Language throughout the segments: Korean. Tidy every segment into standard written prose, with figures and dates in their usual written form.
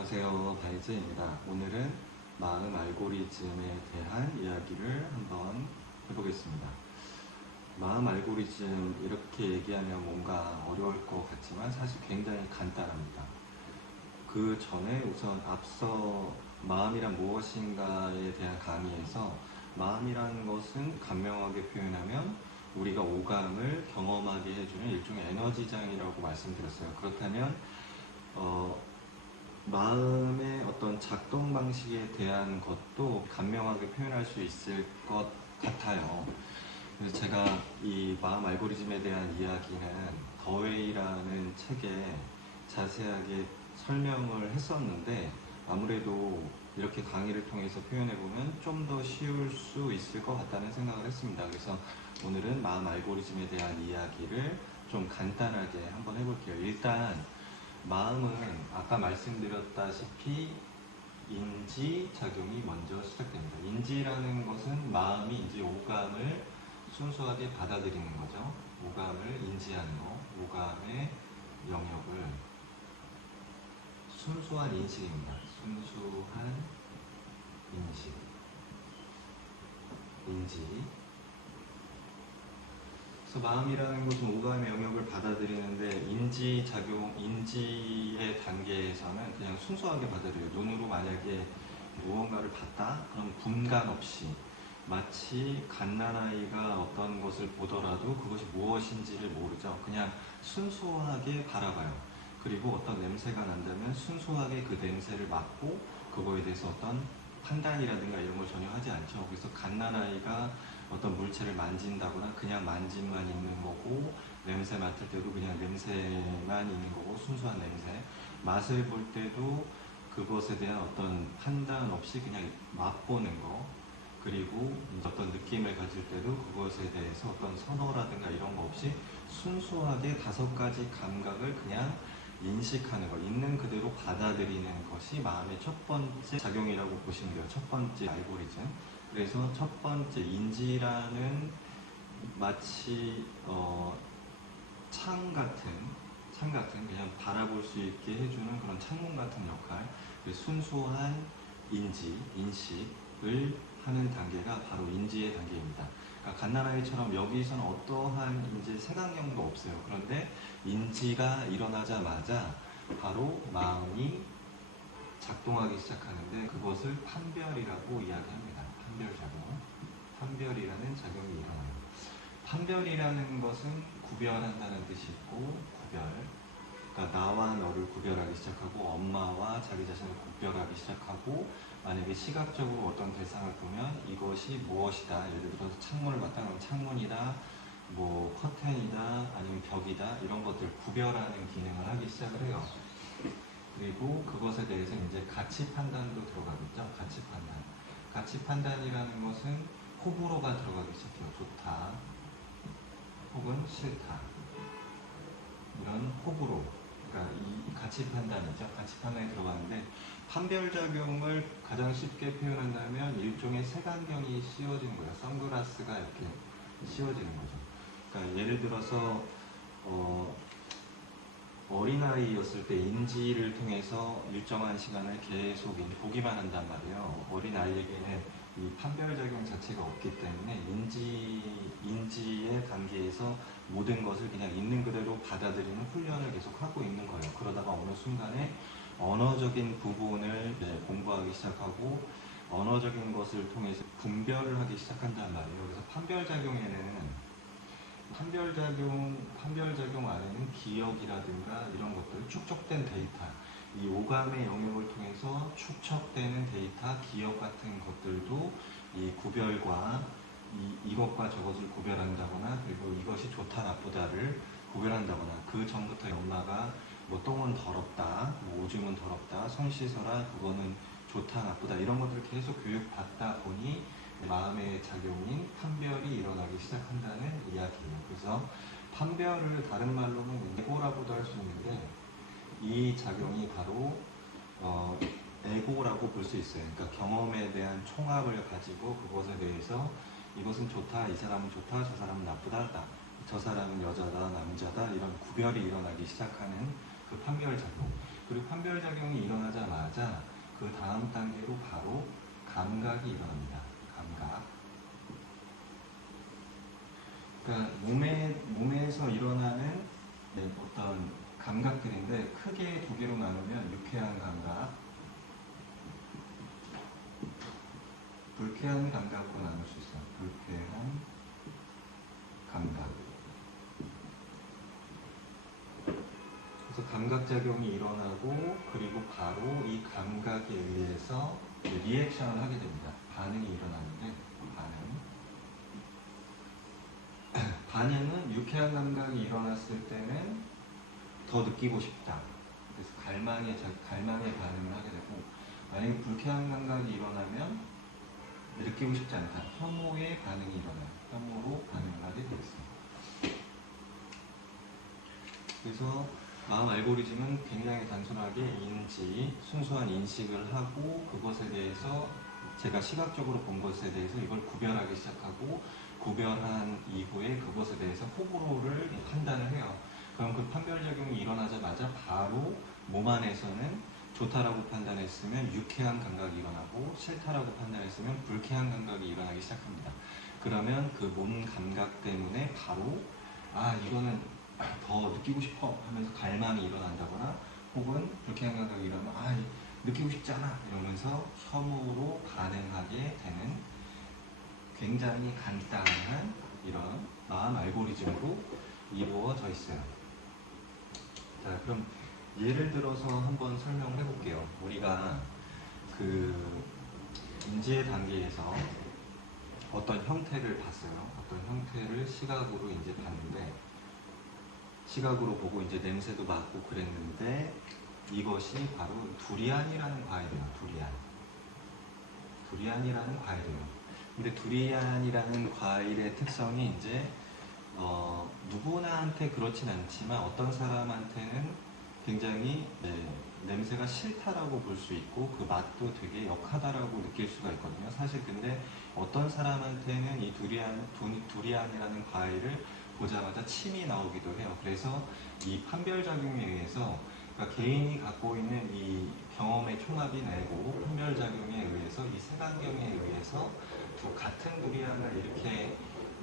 안녕하세요. 다이즈입니다. 오늘은 마음 알고리즘에 대한 이야기를 한번 해보겠습니다. 마음 알고리즘 이렇게 얘기하면 뭔가 어려울 것 같지만 사실 굉장히 간단합니다. 그 전에 우선 앞서 마음이란 무엇인가에 대한 강의에서 마음이라는 것은 간명하게 표현하면 우리가 오감을 경험하게 해주는 일종의 에너지장이라고 말씀드렸어요. 그렇다면 마음의 어떤 작동 방식에 대한 것도 간명하게 표현할 수 있을 것 같아요. 그래서 제가 이 마음 알고리즘에 대한 이야기는 더웨이라는 책에 자세하게 설명을 했었는데 아무래도 이렇게 강의를 통해서 표현해보면 좀 더 쉬울 수 있을 것 같다는 생각을 했습니다. 그래서 오늘은 마음 알고리즘에 대한 이야기를 좀 간단하게 한번 해볼게요. 일단 마음은 아까 말씀드렸다시피 인지작용이 먼저 시작됩니다. 인지라는 것은 마음이 이제 오감을 순수하게 받아들이는 거죠. 오감을 인지하는 거, 오감의 영역을 순수한 인식입니다. 순수한 인식, 인지. 그래서 마음이라는 것은 오감의 영역을 받아들이는데 인지작용, 인지의 단계에서는 그냥 순수하게 받아들여요. 눈으로 만약에 무언가를 봤다? 그럼 분간 없이 마치 갓난아이가 어떤 것을 보더라도 그것이 무엇인지를 모르죠. 그냥 순수하게 바라봐요. 그리고 어떤 냄새가 난다면 순수하게 그 냄새를 맡고 그거에 대해서 어떤 판단이라든가 이런 걸 전혀 하지 않죠. 그래서 갓난아이가 어떤 물체를 만진다거나 그냥 만짐만 있는 거고 냄새 맡을 때도 그냥 냄새만 있는 거고 순수한 냄새. 맛을 볼 때도 그것에 대한 어떤 판단 없이 그냥 맛보는 거. 그리고 어떤 느낌을 가질 때도 그것에 대해서 어떤 선호라든가 이런 거 없이 순수하게 5가지 감각을 그냥 인식하는 거, 있는 그대로 받아들이는 것이 마음의 첫 번째 작용이라고 보시면 돼요. 첫 번째 알고리즘. 그래서 첫 번째 인지라는 마치 창 같은 그냥 바라볼 수 있게 해주는 그런 창문 같은 역할, 순수한 인식을 하는 단계가 바로 인지의 단계입니다. 그러니까 갓난아이처럼 여기서는 어떠한 이제 색안경도 없어요. 그런데 인지가 일어나자마자 바로 마음이 작동하기 시작하는데 그것을 판별이라고 이야기합니다. 판별이라는 작용이 일어나요. 판별이라는 것은 구별한다는 뜻이 있고 그러니까 나와 너를 구별하기 시작하고 엄마와 자기 자신을 구별하기 시작하고 만약에 시각적으로 어떤 대상을 보면 이것이 무엇이다. 예를 들어서 창문을 봤다 그러면 창문이다, 뭐 커튼이다, 아니면 벽이다 이런 것들 구별하는 기능을 하기 시작을 해요. 그리고 그것에 대해서 이제 가치 판단도 들어가겠죠. 가치 판단이라는 것은 호불호가 들어가기 시작해요. 좋다 혹은 싫다. 이런 호불호, 그러니까 이 가치 판단이죠. 가치 판단이 들어가는데 판별작용을 가장 쉽게 표현한다면 일종의 색안경이 씌워지는 거예요. 선글라스가 이렇게 씌워지는 거죠. 그러니까 예를 들어서 어린아이였을 때 인지를 통해서 일정한 시간을 계속 보기만 한단 말이에요. 어린아이에게는 이 판별작용 자체가 없기 때문에 인지의 단계에서 모든 것을 그냥 있는 그대로 받아들이는 훈련을 계속 하고 있는 거예요. 그러다가 어느 순간에 언어적인 부분을 공부하기 시작하고 언어적인 것을 통해서 분별을 하기 시작한단 말이에요. 그래서 판별작용 안에는 기억이라든가 이런 것들, 축적된 데이터, 이 오감의 영역을 통해서 축적되는 데이터, 기억 같은 것들도 이 구별과 이것과 저것을 구별한다거나 그리고 이것이 좋다 나쁘다를 구별한다거나 그 전부터 엄마가 뭐 똥은 더럽다, 뭐 오줌은 더럽다, 손 씻어라, 그거는 좋다 나쁘다 이런 것들을 계속 교육받다 보니 마음의 작용인 판별이 일어나기 시작한다는 이야기예요. 그래서 판별을 다른 말로는 에고라고도 할 수 있는데 이 작용이 바로 에고라고 볼 수 있어요. 그러니까 경험에 대한 총합을 가지고 그것에 대해서 이것은 좋다, 이 사람은 좋다, 저 사람은 나쁘다, 저 사람은 여자다, 남자다 이런 구별이 일어나기 시작하는 그 판별 작용. 그리고 판별 판별작용이 일어나자마자 그 다음 단계로 바로 감각이 일어납니다. 감각. 그러니까 몸에서 일어나는 어떤 감각들인데 크게 두 개로 나누면 유쾌한 감각, 불쾌한 감각으로 나눌 수 있어요. 불쾌한 감각. 그래서 감각작용이 일어나고 그리고 바로 이 감각에 의해서 리액션을 하게 됩니다. 반응이 일어나는데 반응은 유쾌한 감각이 일어났을 때는 더 느끼고 싶다. 그래서 갈망의 반응을 하게 되고, 만약에 불쾌한 감각이 일어나면 느끼고 싶지 않다. 혐오의 반응이 일어나요. 혐오로 반응을 하게 되겠습니다. 그래서 마음 알고리즘은 굉장히 단순하게 순수한 인식을 하고 그것에 대해서 제가 시각적으로 본 것에 대해서 이걸 구별하기 시작하고 구별한 이후에 그것에 대해서 호불호를 판단을 해요. 그럼 그 판별작용이 일어나자마자 바로 몸 안에서는 좋다라고 판단했으면 유쾌한 감각이 일어나고 싫다라고 판단했으면 불쾌한 감각이 일어나기 시작합니다. 그러면 그 몸 감각 때문에 바로 이거는 더 느끼고 싶어 하면서 갈망이 일어난다거나 혹은 불쾌한 감각이 일어나면 느끼고 싶지 않아 이러면서 혐오로 반응하게 되는 굉장히 간단한 이런 마음 알고리즘으로 이루어져 있어요. 자, 그럼 예를 들어서 한번 설명을 해볼게요. 우리가 그 인지의 단계에서 어떤 형태를 봤어요. 어떤 형태를 시각으로 이제 봤는데, 시각으로 보고 이제 냄새도 맡고 그랬는데, 이것이 바로 두리안이라는 과일이에요. 두리안이라는 과일이에요. 근데 두리안이라는 과일의 특성이 이제 누구나한테 그렇진 않지만 어떤 사람한테는 굉장히 냄새가 싫다라고 볼 수 있고 그 맛도 되게 역하다라고 느낄 수가 있거든요. 사실 근데 어떤 사람한테는 이 두리안이라는 과일을 보자마자 침이 나오기도 해요. 그래서 이 판별작용에 의해서 그러니까 개인이 갖고 있는 이 경험의 총합이 내고 판별작용에 의해서 이 색안경에 의해서 같은 두리안을 이렇게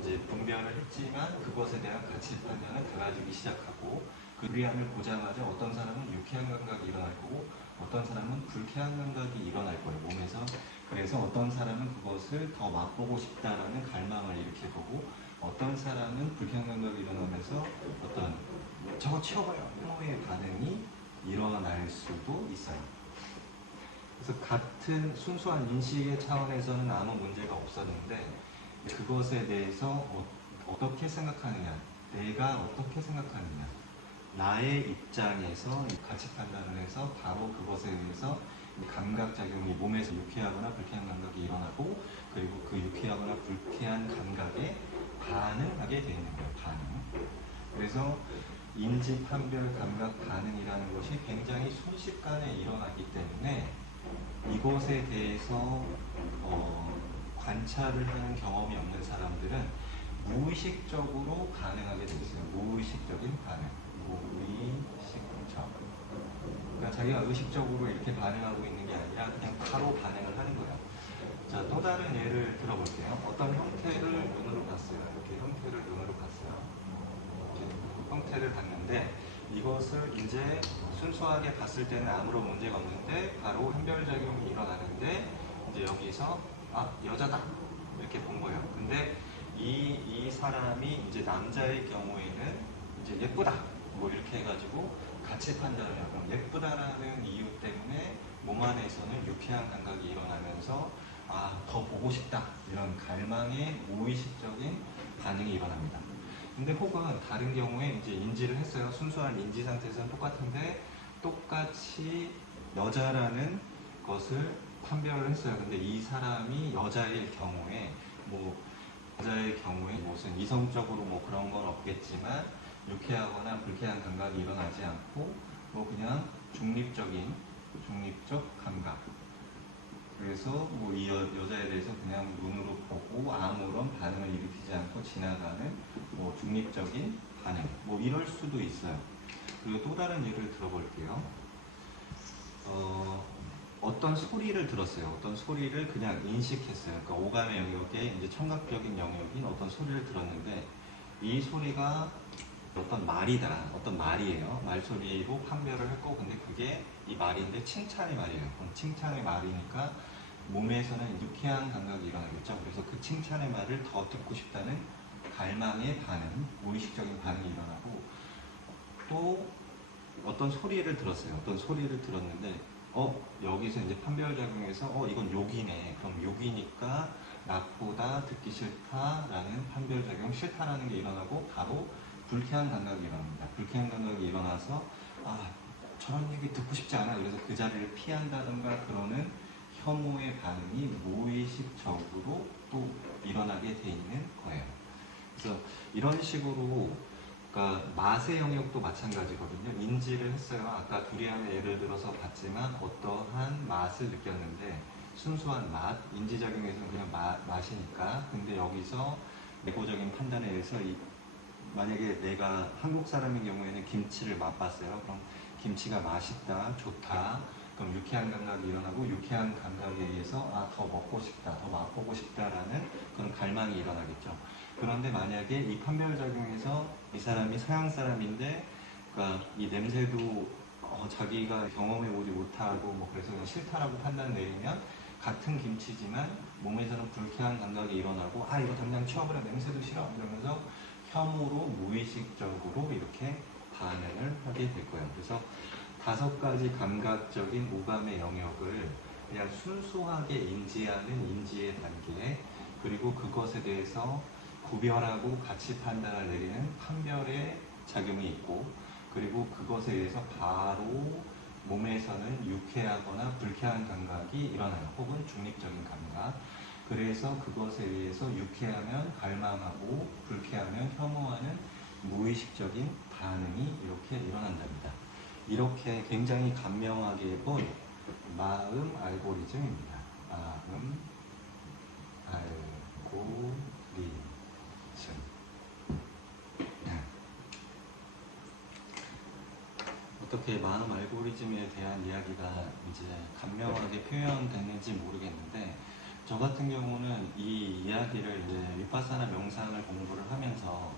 이제 분별을 했지만 그것에 대한 가치 판단은 달라지기 시작하고 그 두리안을 보자마자 어떤 사람은 유쾌한 감각이 일어날 거고 어떤 사람은 불쾌한 감각이 일어날 거예요, 몸에서. 그래서 어떤 사람은 그것을 더 맛보고 싶다라는 갈망을 일으킬 거고 어떤 사람은 불쾌한 감각이 일어나면서 어떤 저거 치워버려! 혐오의 반응이 일어날 수도 있어요. 그래서 같은 순수한 인식의 차원에서는 아무 문제가 없었는데 그것에 대해서 어떻게 생각하느냐, 내가 어떻게 생각하느냐, 나의 입장에서 가치 판단을 해서 바로 그것에 의해서 감각작용이 몸에서 유쾌하거나 불쾌한 감각이 일어나고 그리고 그 유쾌하거나 불쾌한 감각에 반응하게 되는 거예요. 반응. 그래서 인지, 판별, 감각, 반응이라는 것이 굉장히 순식간에 일어나기 때문에 이것에 대해서 관찰을 하는 경험이 없는 사람들은 무의식적으로 반응하게 되어 있어요. 무의식적인 반응. 무의식적. 그러니까 자기가 의식적으로 이렇게 반응하고 있는 게 아니라 그냥 바로 반응을 하는 거예요. 자, 또 다른 예를 들어볼게요. 어떤 형태를 눈으로 봤어요. 이렇게 형태를 눈으로 봤어요. 이렇게 형태를 봤는데 이것을 이제 순수하게 봤을 때는 아무런 문제가 없는데 바로 판별작용이 일어나는데 이제 여기서 여자다 이렇게 본 거예요. 근데 이 사람이 이제 남자의 경우에는 이제 예쁘다 뭐 이렇게 해가지고 가치 판단을 해요. 그럼 예쁘다라는 이유 때문에 몸 안에서는 유쾌한 감각이 일어나면서 더 보고 싶다 이런 갈망의 무의식적인 반응이 일어납니다. 근데 혹은 다른 경우에 이제 인지를 했어요. 순수한 인지 상태에서는 똑같은데 똑같이 여자라는 것을 판별을 했어요. 근데 이 사람이 여자의 경우에 무슨 이성적으로 뭐 그런 건 없겠지만 유쾌하거나 불쾌한 감각이 일어나지 않고 그냥 중립적 감각. 그래서 이 여자에 대해서 그냥 눈으로 보고 아무런 반응을 일으키지 않고 지나가는 중립적인 반응. 이럴 수도 있어요. 그리고 또 다른 예를 들어볼게요. 어떤 소리를 들었어요. 어떤 소리를 그냥 인식했어요. 그러니까 오감의 영역에 이제 청각적인 영역인 어떤 소리를 들었는데 이 소리가 어떤 말이다, 어떤 말이에요. 말소리로 판별을 했고, 근데 그게 이 말인데 칭찬의 말이에요. 그럼 칭찬의 말이니까 몸에서는 유쾌한 감각이 일어나겠죠. 그래서 그 칭찬의 말을 더 듣고 싶다는 갈망의 반응, 무의식적인 반응이 일어나고, 또 어떤 소리를 들었어요. 어떤 소리를 들었는데, 여기서 이제 판별작용에서, 이건 욕이네. 그럼 욕이니까 나보다 듣기 싫다라는 판별작용, 싫다라는 게 일어나고, 바로 불쾌한 감각이 일어납니다. 불쾌한 감각이 일어나서, 저런 얘기 듣고 싶지 않아. 그래서 그 자리를 피한다든가 그러는 혐오의 반응이 무의식적으로 또 일어나게 돼 있는 거예요. 그래서 이런 식으로, 그러니까 맛의 영역도 마찬가지거든요. 인지를 했어요. 아까 두리안을 예를 들어서 봤지만 어떠한 맛을 느꼈는데 순수한 맛, 인지작용에서는 그냥 맛이니까. 근데 여기서 내고적인 판단에 의해서 만약에 내가 한국 사람인 경우에는 김치를 맛봤어요. 그럼 김치가 맛있다, 좋다. 그럼 유쾌한 감각이 일어나고 유쾌한 감각에 의해서 더 먹고 싶다, 더 맛보고 싶다라는 그런 갈망이 일어나겠죠. 그런데 만약에 이 판별작용에서 이 사람이 서양 사람인데, 그러니까 이 냄새도 자기가 경험해보지 못하고 그래서 싫다라고 판단 내리면 같은 김치지만 몸에서는 불쾌한 감각이 일어나고 이거 당장 치워버려, 냄새도 싫어 이러면서 혐오로 무의식적으로 이렇게 반응을 하게 될 거예요. 그래서 5가지 감각적인 오감의 영역을 그냥 순수하게 인지하는 인지의 단계, 그리고 그것에 대해서 구별하고 가치 판단을 내리는 판별의 작용이 있고, 그리고 그것에 의해서 바로 몸에서는 유쾌하거나 불쾌한 감각이 일어나요. 혹은 중립적인 감각. 그래서 그것에 의해서 유쾌하면 갈망하고 불쾌하면 혐오하는 무의식적인 반응이 이렇게 일어난답니다. 이렇게 굉장히 간명하게 본 마음 알고리즘입니다. 마음 알고리즘. 어떻게 마음 알고리즘에 대한 이야기가 이제 간명하게 표현됐는지 모르겠는데, 저 같은 경우는 이 이야기를 이제 위파사나 명상을 공부를 하면서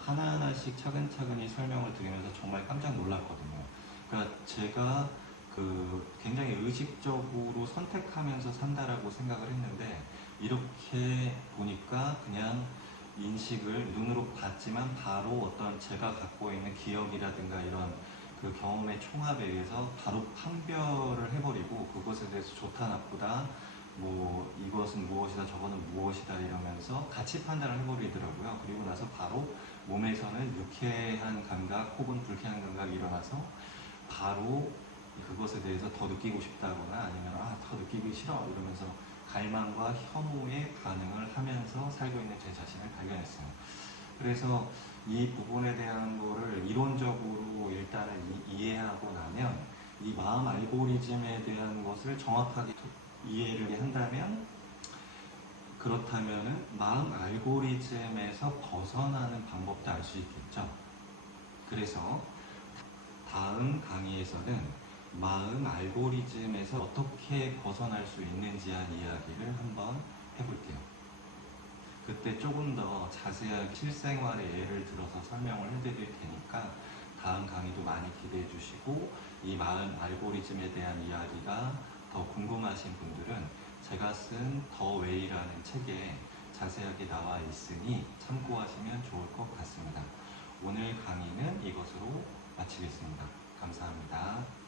하나하나씩 차근차근히 설명을 드리면서 정말 깜짝 놀랐거든요. 그러니까 제가 굉장히 의식적으로 선택하면서 산다라고 생각을 했는데, 이렇게 보니까 그냥 인식을 눈으로 봤지만 바로 어떤 제가 갖고 있는 기억이라든가 이런 그 경험의 총합에 의해서 바로 판별을 해버리고, 그것에 대해서 좋다 나쁘다, 이것은 무엇이다 저거는 무엇이다 이러면서 같이 판단을 해버리더라고요. 그리고 나서 바로 몸에서는 유쾌한 감각 혹은 불쾌한 감각이 일어나서 바로 그것에 대해서 더 느끼고 싶다거나 아니면 더 느끼기 싫어 이러면서 갈망과 혐오의 반응을 하면서 살고 있는 제 자신을 발견했어요. 그래서 이 부분에 대한 거를 이론적으로 일단은 이해하고 나면 이 마음 알고리즘에 대한 것을 정확하게 이해를 한다면, 그렇다면 마음 알고리즘에서 벗어나는 방법도 알 수 있겠죠. 그래서 다음 강의에서는 마음 알고리즘에서 어떻게 벗어날 수 있는지에 대한 이야기를 한번 해볼게요. 그때 조금 더 자세하게 실생활의 예를 들어서 설명을 해드릴 테니까 다음 강의도 많이 기대해 주시고, 이 마음 알고리즘에 대한 이야기가 더 궁금하신 분들은 제가 쓴 더 웨이라는 책에 자세하게 나와 있으니 참고하시면 좋을 것 같습니다. 오늘 강의는 이것으로 마치겠습니다. 감사합니다.